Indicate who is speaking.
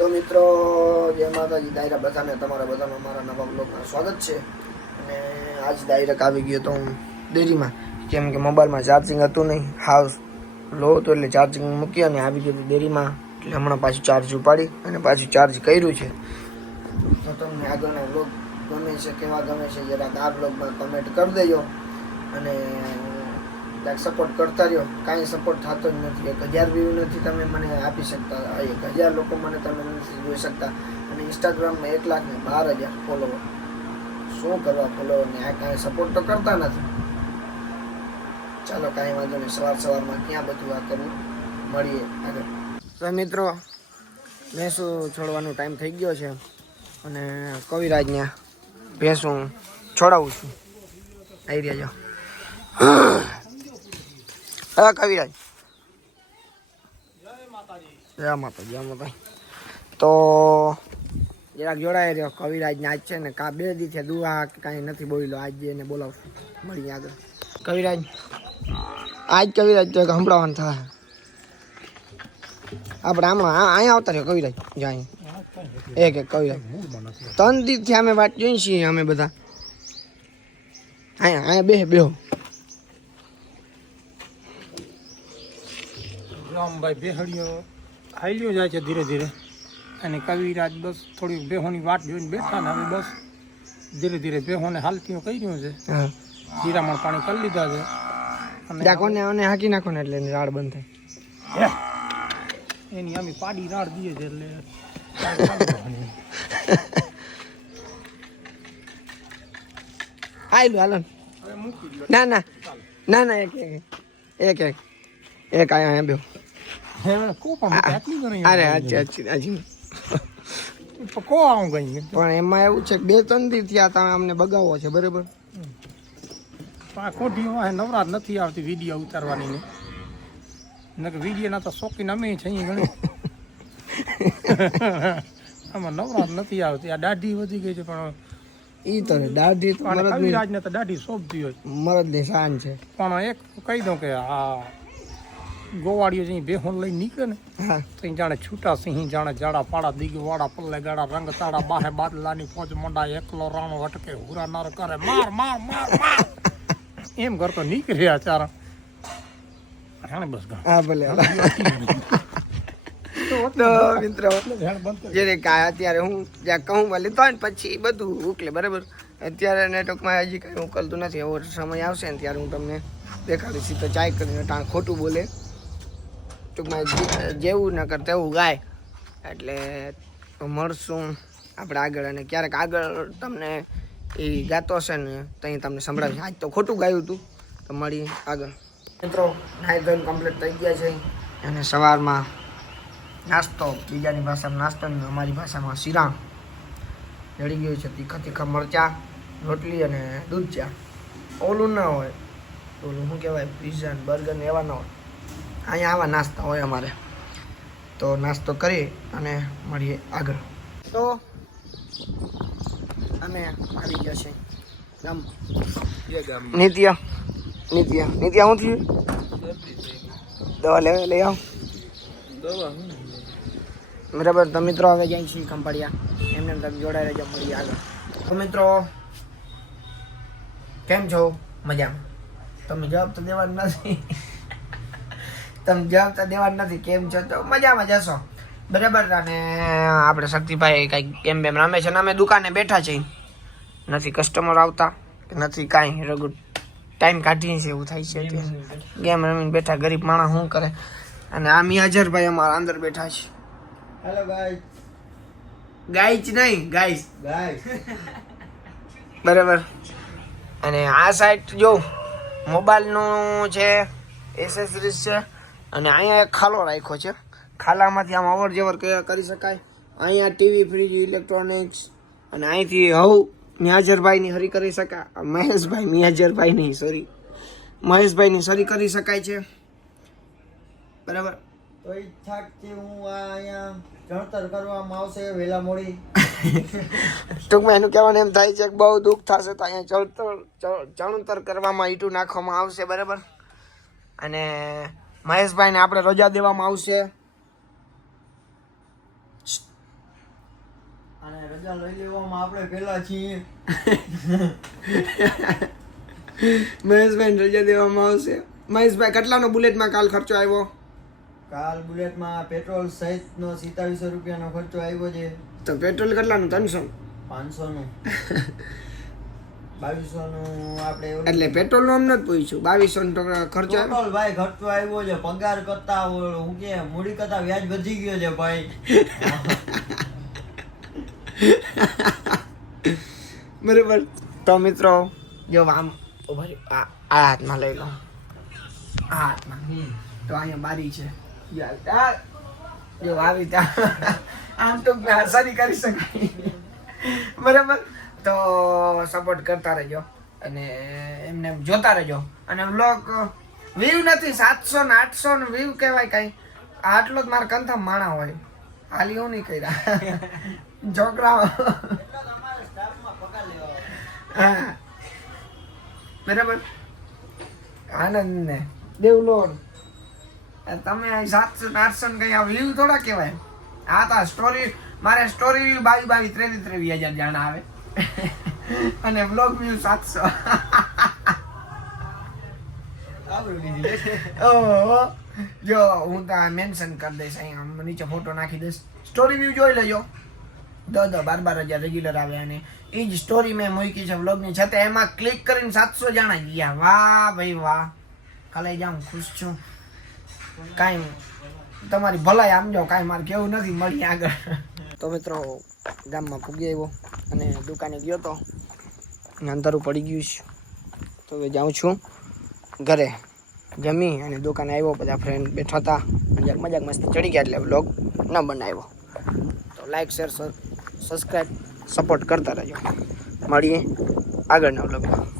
Speaker 1: તો મિત્રો, જય માતાજી, ડાયરા બધાને, તમારા બધાનો મારા નવા બ્લોગમાં સ્વાગત છે. અને આજ ડાયરેક્ટ આવી ગયો તો હું ડેરીમાં. કેમ કે મોબાઈલમાં ચાર્જિંગ હતું નહીં. હાઉસ લો તો એટલે ચાર્જિંગ મૂકી અને આવી ગયો ડેરીમાં. એટલે હમણાં પાછું ચાર્જ ઉપાડી અને પાછું ચાર્જ કર્યું છે. તો તમને આગળનો બ્લોગ ગમે છે, કેવા ગમે છે, જરાક આ બ્લોગમાં કમેન્ટ કરી દેજો. અને લાઈક સપોર્ટ કરતા રહ્યો. કાંઈ સપોર્ટ થતો જ નથી. એક હજાર વ્યૂ નથી તમે મને આપી શકતા. એક હજાર લોકો મને તમે નથી જોઈ શકતા. અને ઇન્સ્ટાગ્રામમાં એક લાખ ને બાર હજાર ફોલોવર શું કરવા ફોલોવરને આ કાંઈ સપોર્ટ તો કરતા નથી. ચાલો, કાંઈ વાંધો નહીં. સવાર સવારમાં ક્યાં બધું આ કરવું? મળીએ આગળ. તો મિત્રો ભેંસું છોડવાનો ટાઈમ થઈ ગયો છે? અને કવિરાજને ભેંસું છોડાવું છું. આવી રહ્યા જાઓ હા કવિરાજ. જય માતાજી. જય માતાજી તો જરાક જોડાય રહ્યો. કવિરાજને આજ છે ને કા બે દી છે દુઆ કાંઈ નથી બોલ્યો. આજ એને બોલાવશું. મળી આગળ. કવિરાજ આજ કવિરાજ તો સંભળાવાનું થાય. આપણે આમાં અહીંયા આવતા રહ્યો કવિરાજ જાય એક એક કવિરાજ. ત્રણ દીથી અમે વાત જોઈ છીએ અમે બધા. અહીંયા અહીંયા બે બેહો.
Speaker 2: રામભાઈ બેહડીઓ હાલ્યો જાય છે ધીરે ધીરે. અને કવિરાજ બસ થોડી બેહોની વાટ જોઈને બેઠા ને હવે બસ ધીરે ધીરે બેહોને હાલતીઓ રહ્યું છે. જીરામણ પાણી કરી લીધા છે. અને
Speaker 1: ડાકોને અને હાકી નાખો ને એટલે એની રાડ બંધ થાય.
Speaker 2: એની અમે પાડી રાડ દઈએ છે એટલે.
Speaker 1: આયલું હાલો. ને. ના. ના ના એક એક એક એક એક આયા આયા અરે અચ્છા અચ્છા હજી
Speaker 2: પણ કો આવું ગઈ
Speaker 1: પણ એમાં એવું છે કે બે ત્રણ દી થયા તમે અમને બગાવો છે બરાબર?
Speaker 2: ખોટી નવરાત નથી આવતી વીડિયો ઉતારવાની ને. નકર વિડીયોના તો શોખીન અમે છે ઘણી. આમાં નવરાત નથી આવતી. આ દાઢી વધી ગઈ છે પણ
Speaker 1: ઈ તો દાઢી તો
Speaker 2: અને
Speaker 1: મરદની
Speaker 2: તો દાઢી શોભતી હોય.
Speaker 1: મરદની શાન છે.
Speaker 2: પણ એક કહી દઉં કે આ ગોવાળીઓ જઈ બેહોન લઈ નીકળે ને તો જાણે છૂટા સિંહ જાણે જાડા પાડા દીગી વાડા પલ્લે ગાડા રંગ તાડા બાહે બાદલાની ફોજ મંડા એકલો રાણો અટકે હુરા નર કરે માર માર માર માર. એમ કરતો નીકળ્યા ચારા હાણે બસ
Speaker 1: હા ભલે તો મિત્રો જેને કાંઈ અત્યારે હું જ્યાં કહું ભલે તો પછી બધું ઉકલે બરાબર? અત્યારે નેટવર્કમાં હજી કંઈ ઉકલતું નથી. એવો સમય આવશે ને ત્યારે હું તમને દેખાડીશ. તો ચાય કરીને ટાણ ખોટું બોલે. ટૂંકમાં જેવું ન કર તેવું ગાય. એટલે મળશું આપણે આગળ અને ક્યારેક આગળ તમને એ ગાતો હશે ને ત્યાં તમને સંભળાવીશ. આજ તો ખોટું ગાયું હતું તો મળી આગળ. મિત્રો નાઈ ધોઈને કમ્પ્લીટ થઈ ગયા છે. અને સવારમાં નાસ્તો, બીજાની ભાષામાં નાસ્તો ને અમારી ભાષામાં શિરાણ જડી ગયું છે તીખા તીખા મરચાં, રોટલી અને દૂધ ચા. ઓલું ના હોય. ઓલું શું કહેવાય? પીઝા બર્ગર ને એવા ના હોય. અહીંયા આવા નાસ્તા હોય અમારે. તો નાસ્તો કરી અને મળીએ આગળ. તો અમે આવી ગયા છે ગામ. નિત્ય નિત્ય નિત્યા હું થયું? દવા લેવા લઈ આવ. બરાબર, તો મિત્રો હવે જાય છીએ કંપાડિયા. એમને એમ તમે જોડાઈ રહેજો, મળીએ આગળ. તો મિત્રો, કેમ છો? મજામાં. તમે જવાબ તો દેવા નથી. તમે જવાબ તો દેવાનો નથી કેમ છો? તો મજામાં જશો બરાબર? અને આપણે શક્તિભાઈ કાંઈક ગેમ બેમ રમે છે ને અમે દુકાને બેઠા છીએ. નથી કસ્ટમર આવતા કે નથી કાંઈ. રગુ ટાઈમ કાઢીએ છીએ એવું થાય છે ગેમ રમીને બેઠા. ગરીબ માણસ શું કરે? અને આ મિયાજરભાઈ અમારા અંદર બેઠા છે.
Speaker 3: હેલો ગાઈસ
Speaker 1: ગાઈચ નહીં ગાઈસ
Speaker 3: ગાઈસ
Speaker 1: બરાબર? અને આ સાઈડ જો મોબાઈલનું છે એસેસરીઝ છે અને અહીંયા એક ખાલો રાખ્યો છે. ખાલામાંથી આમ અવર જવર કયા કરી શકાય? અહીંયા ટીવી ફ્રીજ ઇલેક્ટ્રોનિક્સ અને અહીંથી હવ મિયાજરભાઈની હરી કરી શકાય મહેશભાઈ મિયાજરભાઈની સોરી મહેશભાઈની સરી કરી શકાય છે. બરાબર?
Speaker 3: તો ઈચ્છાથી હું આ અહીંયા ચણતર કરવામાં આવશે વેલા મોડી.
Speaker 1: ટૂંકમાં એનું કહેવાનું એમ થાય છે કે બહુ દુઃખ થશે તો અહીંયા ચણતર ચણતર કરવામાં ઈટું નાખવામાં આવશે બરાબર? અને મહેશભાઈને આપણે રજા દેવામાં આવશે.
Speaker 3: અને રજા લઈ લેવામાં આપણે પહેલા છીએ.
Speaker 1: મહેશભાઈ રજા દેવામાં આવશે. મહેશભાઈ કેટલાનો બુલેટમાં કાલ ખર્ચો આવ્યો?
Speaker 3: કાલ બુલેટમાં પેટ્રોલ સહિતનો સિત્તાવીસો રૂપિયાનો ખર્ચો આવ્યો છે.
Speaker 1: તો પેટ્રોલ કેટલાનું? ત્રણસો?
Speaker 3: પાંચસોનું.
Speaker 1: એટલે પેટ્રોલનું અમને જ પૂછ્યું. બાવીસો નો ખર્ચો
Speaker 3: પેટ્રોલ ભાઈ ઘટતો આવ્યો છે પગાર કરતા હું કે મૂડી કરતા વ્યાજ વધી ગયો છે ભાઈ.
Speaker 1: બરાબર. તો મિત્રો જો આમ. આ હાથમાં લઈ લો. આ હાથમાં. તો અહીંયા બારી છે. જો આવી ત્યાં આમ તો સારી કરી શકાય. બરાબર? તો સપોર્ટ કરતા રહેજો અને એમને જોતા રહેજો. અને બ્લોગ વ્યૂ નથી સાતસો ને આઠસો ને વ્યૂ કહેવાય કાંઈ. આટલો જ મારા કન્ફર્મ માણા હોય. હાલી હું નહીં કર્યા. છોકરાઓ. હા. બરાબર? આનંદ ને દેવલોડ તમે સાતસો ને આઠસો ને કઈ વ્યૂ થોડા કહેવાય. આ તો સ્ટોરી મારે સ્ટોરી બાવી બાવી ત્રેવીસ ત્રેવીસ હજાર જાણ આવે. અને બ્લોગ વ્યૂ સાતસો. ઓહો. જો હું ત્યાં મેન્શન કરી દઈશ અહીંયા નીચે ફોટો નાખી દઈશ. સ્ટોરી વ્યૂ જોઈ લેજો. દસ દસ બાર બાર હજાર રેગ્યુલર આવે અને એ જ સ્ટોરી મેં મૂકી છે વ્લોગની છતાં એમાં ક્લિક કરીને સાતસો જણા ગયા. વાહ ભાઈ વાહ. કાલે જાઉં ખુશ છું. કાંઈ તમારી ભલાઈ આમ જાઓ કાંઈ મારે કેવું નથી મળી આગળ. તો મિત્રો ગામમાં પૂગી આવ્યો. અને દુકાને ગયો તો અને અંધારું પડી ગયું છે. તો હવે જાઉં છું ઘરે. જમી અને દુકાને આવ્યો, બધા ફ્રેન્ડ બેઠા હતા. મજાક મજાક મસ્ત ચડી ગયા એટલે બ્લોગ ન બનાવ્યો. તો લાઈક શેર સબસ્ક્રાઈબ સપોર્ટ કરતા રહેજો. મળીએ આગળના વ્લોગમાં